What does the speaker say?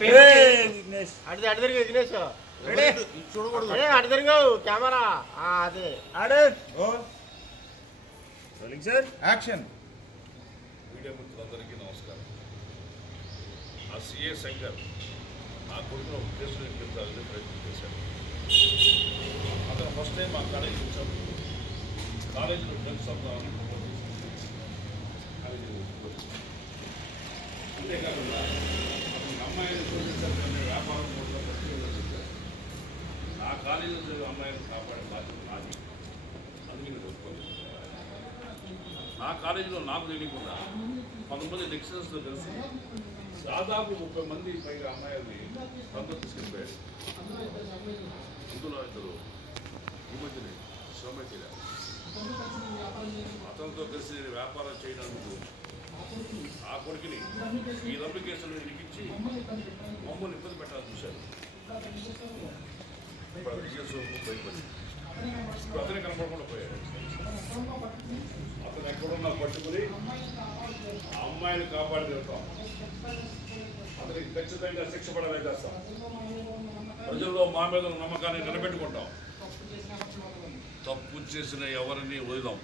అటు తిరిగి చూడకూడదు, అటు తిరిగావు కెమెరా. అదే యాక్షన్. మీడియా మిత్రులందరికీ నమస్కారం. ఆ సిఏ శంకర్ నా కొడుకును ఒక కేసులో ఎక్కించాలని ప్రయత్నం చేశాడు. అతను ఫస్ట్ టైం మా కాలేజీకి వచ్చాడు. కాలేజీలో ఫ్రెండ్స్ అవుతామని అంతేకాకుండా అతను అమ్మాయిని చూపించాలని వ్యాపారం కూడా ప్రతి నా కాలేజీలో అమ్మాయిని కాపాడే బాధ్యత నాది. అందుకే నేను ఒప్పుకోలేదు. నా కాలేజీలో నాకు తెలియకుండా 10 మంది లెక్చరర్స్తో కలిసి దాదాపు 30 మంది పైగా అమ్మాయిల్ని రంగు తీసుకెళ్ళిపోయాడు. అందులో ఇద్దరు ఈ మధ్యనే శ్రమకిర అతనితో కలిసి వ్యాపారం చేయడానికి ఆ కొడుకుని ఈ రంగు కేసులు ఇరికించి మమ్మల్ని ఇబ్బంది పెట్టాలని చూశారు. భయపడి అతనే కనపడకుండా పోయాడు. అతను ఎక్కడున్నా పట్టుకుని ఆ అమ్మాయిని కాపాడి వెళ్తాం. అతనికి ఖచ్చితంగా శిక్ష పడేలా చేస్తాం. ప్రజల్లో మా మీద నమ్మకాన్ని నిలబెట్టుకుంటాం. తప్పు చేసిన ఎవరిని వదిలాం.